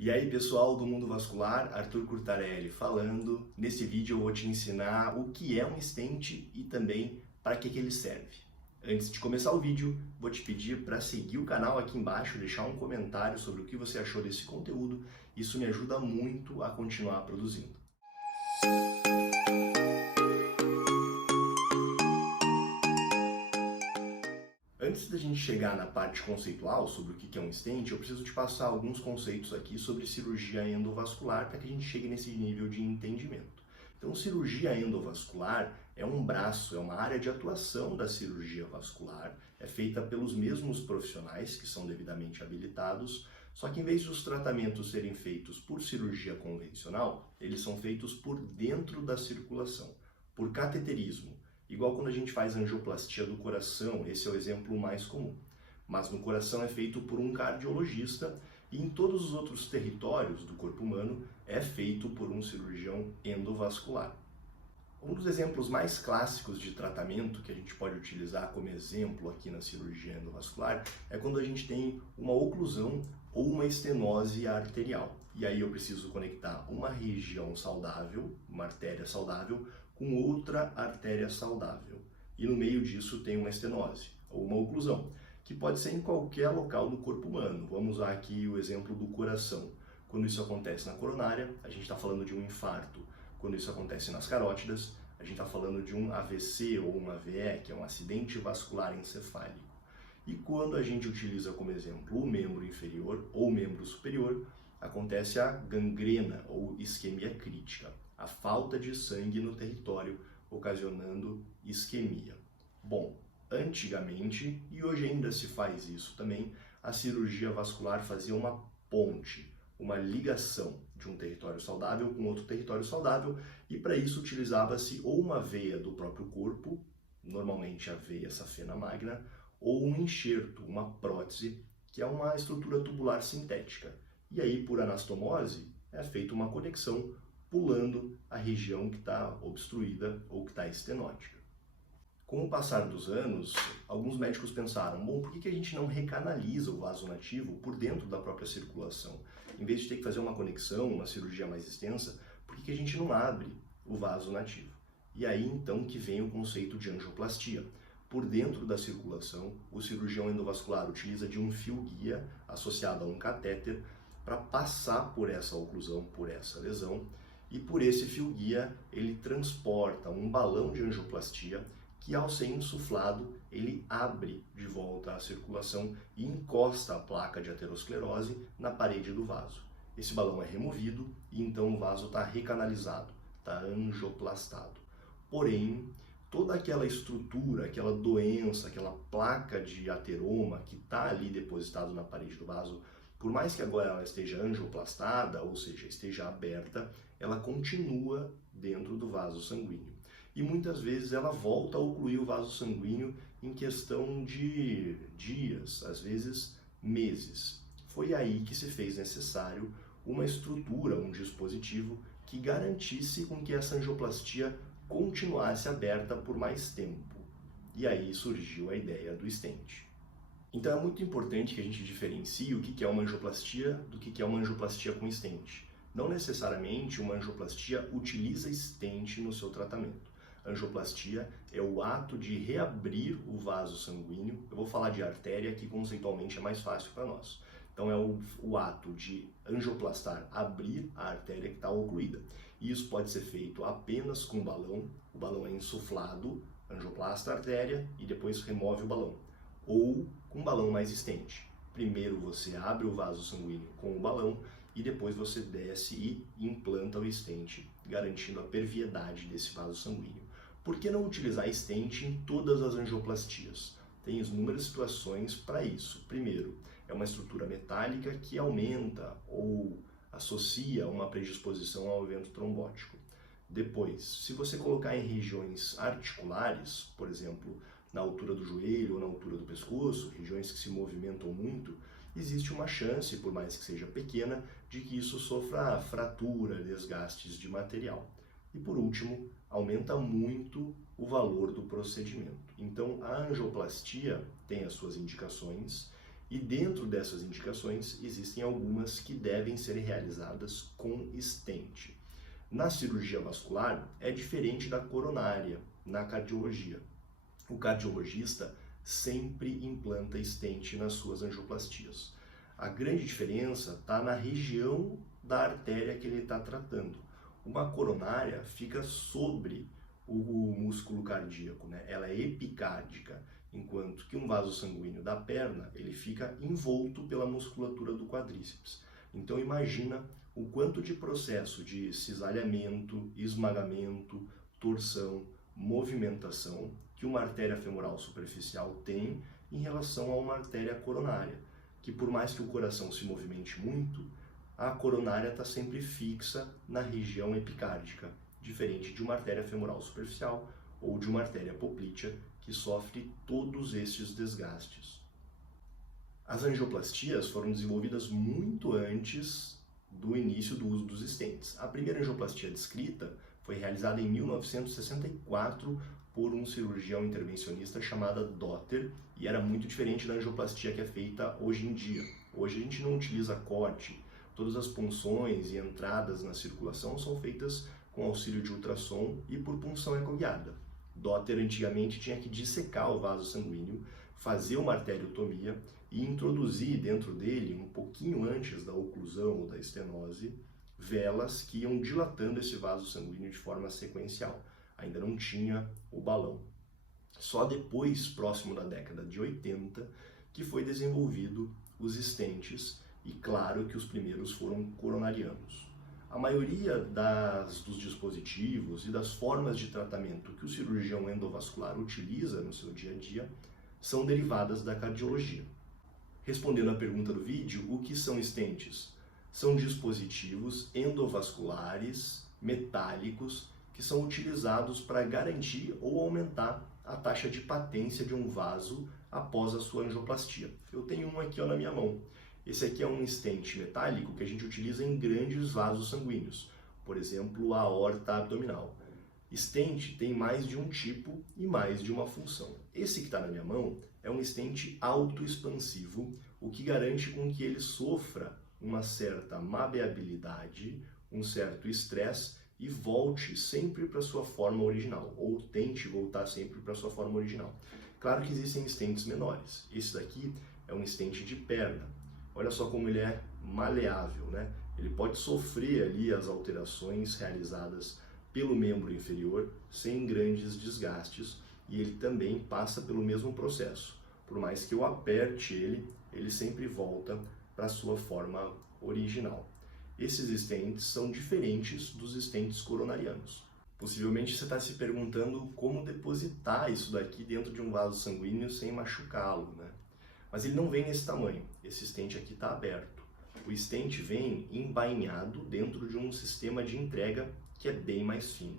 E aí pessoal do Mundo Vascular, Arthur Curtarelli falando. Nesse vídeo eu vou te ensinar o que é um stent e também para que ele serve. Antes de começar o vídeo, vou te pedir para seguir o canal aqui embaixo, deixar um comentário sobre o que você achou desse conteúdo. Isso me ajuda muito a continuar produzindo. Antes da gente chegar na parte conceitual sobre o que é um stent, eu preciso te passar alguns conceitos aqui sobre cirurgia endovascular para que a gente chegue nesse nível de entendimento. Então, cirurgia endovascular é um braço, é uma área de atuação da cirurgia vascular, é feita pelos mesmos profissionais que são devidamente habilitados, só que em vez de os tratamentos serem feitos por cirurgia convencional, eles são feitos por dentro da circulação, por cateterismo. Igual quando a gente faz angioplastia do coração, esse é o exemplo mais comum. Mas no coração é feito por um cardiologista e em todos os outros territórios do corpo humano é feito por um cirurgião endovascular. Um dos exemplos mais clássicos de tratamento que a gente pode utilizar como exemplo aqui na cirurgia endovascular é quando a gente tem uma oclusão ou uma estenose arterial. E aí eu preciso conectar uma região saudável, uma artéria saudável, com outra artéria saudável. E no meio disso tem uma estenose ou uma oclusão, que pode ser em qualquer local do corpo humano. Vamos usar aqui o exemplo do coração. Quando isso acontece na coronária, a gente está falando de um infarto. Quando isso acontece nas carótidas, a gente está falando de um AVC ou um AVE, que é um acidente vascular encefálico. E quando a gente utiliza como exemplo o membro inferior ou o membro superior, acontece a gangrena ou isquemia crítica, a falta de sangue no território, ocasionando isquemia. Bom, antigamente, e hoje ainda se faz isso também, a cirurgia vascular fazia uma ponte, uma ligação de um território saudável com outro território saudável, e para isso utilizava-se ou uma veia do próprio corpo, normalmente a veia safena magna, ou um enxerto, uma prótese, que é uma estrutura tubular sintética. E aí, por anastomose, é feita uma conexão pulando a região que está obstruída ou que está estenótica. Com o passar dos anos, alguns médicos pensaram, bom, por que a gente não recanaliza o vaso nativo por dentro da própria circulação? Em vez de ter que fazer uma conexão, uma cirurgia mais extensa, por que a gente não abre o vaso nativo? E aí então que vem o conceito de angioplastia. Por dentro da circulação, o cirurgião endovascular utiliza de um fio-guia associado a um catéter para passar por essa oclusão, por essa lesão, e por esse fio-guia ele transporta um balão de angioplastia que, ao ser insuflado, ele abre de volta a circulação e encosta a placa de aterosclerose na parede do vaso. Esse balão é removido e então o vaso está recanalizado, está angioplastado. Porém, toda aquela estrutura, aquela doença, aquela placa de ateroma que está ali depositado na parede do vaso, por mais que agora ela esteja angioplastada, ou seja, esteja aberta, ela continua dentro do vaso sanguíneo. E muitas vezes ela volta a ocluir o vaso sanguíneo em questão de dias, às vezes meses. Foi aí que se fez necessário uma estrutura, um dispositivo que garantisse com que essa angioplastia continuasse aberta por mais tempo. E aí surgiu a ideia do stent. Então é muito importante que a gente diferencie o que é uma angioplastia do que é uma angioplastia com stent. Não necessariamente uma angioplastia utiliza stent no seu tratamento. Angioplastia é o ato de reabrir o vaso sanguíneo. Eu vou falar de artéria, que conceitualmente é mais fácil para nós. Então é o ato de angioplastar, abrir a artéria que está ocluída. E isso pode ser feito apenas com balão. O balão é insuflado, angioplasta a artéria e depois remove o balão. Ou com um balão mais stent. Primeiro você abre o vaso sanguíneo com o balão e depois você desce e implanta o stent, garantindo a perviedade desse vaso sanguíneo. Por que não utilizar stent em todas as angioplastias? Tem inúmeras situações para isso. Primeiro, é uma estrutura metálica que aumenta ou associa uma predisposição ao evento trombótico. Depois, se você colocar em regiões articulares, por exemplo, na altura do joelho ou na altura do pescoço, regiões que se movimentam muito, existe uma chance, por mais que seja pequena, de que isso sofra fratura, desgastes de material. E por último, aumenta muito o valor do procedimento. Então, a angioplastia tem as suas indicações E dentro dessas indicações, existem algumas que devem ser realizadas com stent. Na cirurgia vascular, é diferente da coronária, na cardiologia. O cardiologista sempre implanta stent nas suas angioplastias. A grande diferença está na região da artéria que ele está tratando. Uma coronária fica sobre o músculo cardíaco, né? Ela é epicárdica, enquanto que um vaso sanguíneo da perna, ele fica envolto pela musculatura do quadríceps. Então imagina o quanto de processo de cisalhamento, esmagamento, torção, movimentação que uma artéria femoral superficial tem em relação a uma artéria coronária, que por mais que o coração se movimente muito, a coronária está sempre fixa na região epicárdica, diferente de uma artéria femoral superficial ou de uma artéria poplítea, que sofre todos estes desgastes. As angioplastias foram desenvolvidas muito antes do início do uso dos stents. A primeira angioplastia descrita foi realizada em 1964 por um cirurgião intervencionista chamado Dotter, e era muito diferente da angioplastia que é feita hoje em dia. Hoje a gente não utiliza corte, todas as punções e entradas na circulação são feitas com auxílio de ultrassom e por punção ecoguiada. Dotter antigamente tinha que dissecar o vaso sanguíneo, fazer uma arteriotomia e introduzir dentro dele, um pouquinho antes da oclusão ou da estenose, velas que iam dilatando esse vaso sanguíneo de forma sequencial. Ainda não tinha o balão. Só depois, próximo da década de 80, que foi desenvolvido os stents, e claro que os primeiros foram coronarianos. A maioria dos dispositivos e das formas de tratamento que o cirurgião endovascular utiliza no seu dia a dia são derivadas da cardiologia. Respondendo à pergunta do vídeo, o que são stents? São dispositivos endovasculares metálicos que são utilizados para garantir ou aumentar a taxa de patência de um vaso após a sua angioplastia. Eu tenho um aqui na minha mão. Esse aqui é um stent metálico que a gente utiliza em grandes vasos sanguíneos, por exemplo, a aorta abdominal. Stent tem mais de um tipo e mais de uma função. Esse que está na minha mão é um stent autoexpansivo, o que garante com que ele sofra uma certa maleabilidade, um certo estresse e volte sempre para sua forma original, ou tente voltar sempre para sua forma original. Claro que existem stents menores. Esse daqui é um stent de perna. Olha só como ele é maleável, né? Ele pode sofrer ali as alterações realizadas pelo membro inferior sem grandes desgastes, e ele também passa pelo mesmo processo. Por mais que eu aperte ele sempre volta para a sua forma original. Esses stents são diferentes dos stents coronarianos. Possivelmente você está se perguntando como depositar isso daqui dentro de um vaso sanguíneo sem machucá-lo, né? Mas ele não vem nesse tamanho. Esse stent aqui está aberto. O stent vem embainhado dentro de um sistema de entrega que é bem mais fino.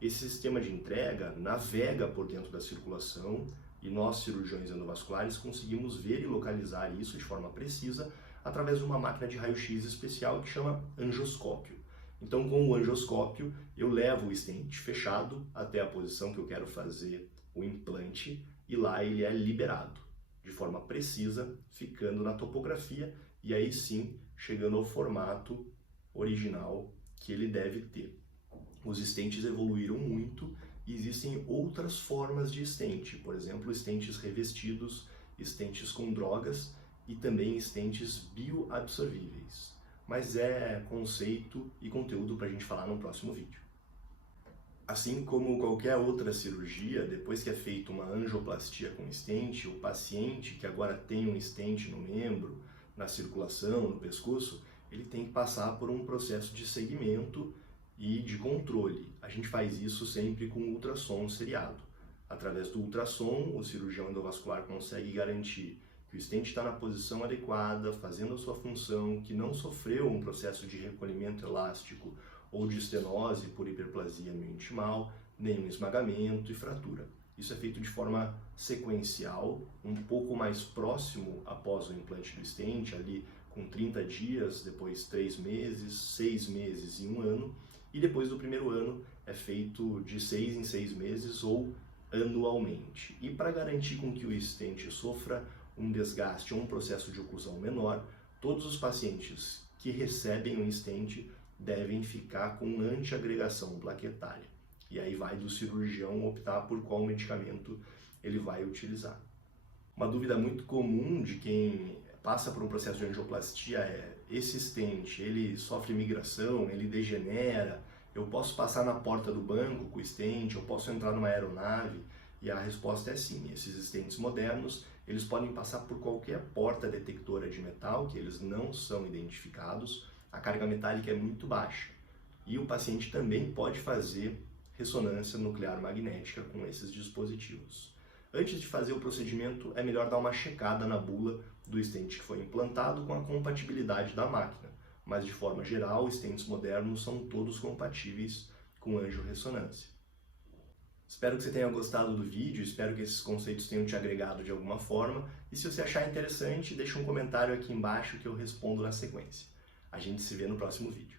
Esse sistema de entrega navega por dentro da circulação e nós, cirurgiões endovasculares, conseguimos ver e localizar isso de forma precisa através de uma máquina de raio-x especial que chama angioscópio. Então, com o angioscópio, eu levo o stent fechado até a posição que eu quero fazer o implante e lá ele é liberado de forma precisa, ficando na topografia e aí sim chegando ao formato original que ele deve ter. Os stents evoluíram muito e existem outras formas de stent, por exemplo, stents revestidos, stents com drogas e também stents bioabsorvíveis. Mas é conceito e conteúdo para a gente falar no próximo vídeo. Assim como qualquer outra cirurgia, depois que é feita uma angioplastia com stent, o paciente que agora tem um stent no membro, na circulação, no pescoço, ele tem que passar por um processo de segmento e de controle. A gente faz isso sempre com ultrassom seriado. Através do ultrassom, o cirurgião endovascular consegue garantir que o stent está na posição adequada, fazendo a sua função, que não sofreu um processo de recolhimento elástico ou de estenose por hiperplasia miointimal, nenhum esmagamento e fratura. Isso é feito de forma sequencial, um pouco mais próximo após o implante do stent, ali com 30 dias, depois 3 meses, 6 meses e 1 ano, e depois do primeiro ano é feito de 6 em 6 meses ou anualmente. E para garantir com que o stent sofra um desgaste ou um processo de oclusão menor, todos os pacientes que recebem um stent devem ficar com antiagregação plaquetária. E aí vai do cirurgião optar por qual medicamento ele vai utilizar. Uma dúvida muito comum de quem passa por um processo de angioplastia é: esse stent, ele sofre migração, ele degenera, eu posso passar na porta do banco com o stent, eu posso entrar numa aeronave? E a resposta é sim. Esses stents modernos, eles podem passar por qualquer porta detectora de metal, que eles não são identificados, a carga metálica é muito baixa. E o paciente também pode fazer ressonância nuclear magnética com esses dispositivos. Antes de fazer o procedimento, é melhor dar uma checada na bula do stent que foi implantado com a compatibilidade da máquina, mas de forma geral, os stents modernos são todos compatíveis com angiorressonância. Espero que você tenha gostado do vídeo, espero que esses conceitos tenham te agregado de alguma forma, e se você achar interessante, deixa um comentário aqui embaixo que eu respondo na sequência. A gente se vê no próximo vídeo.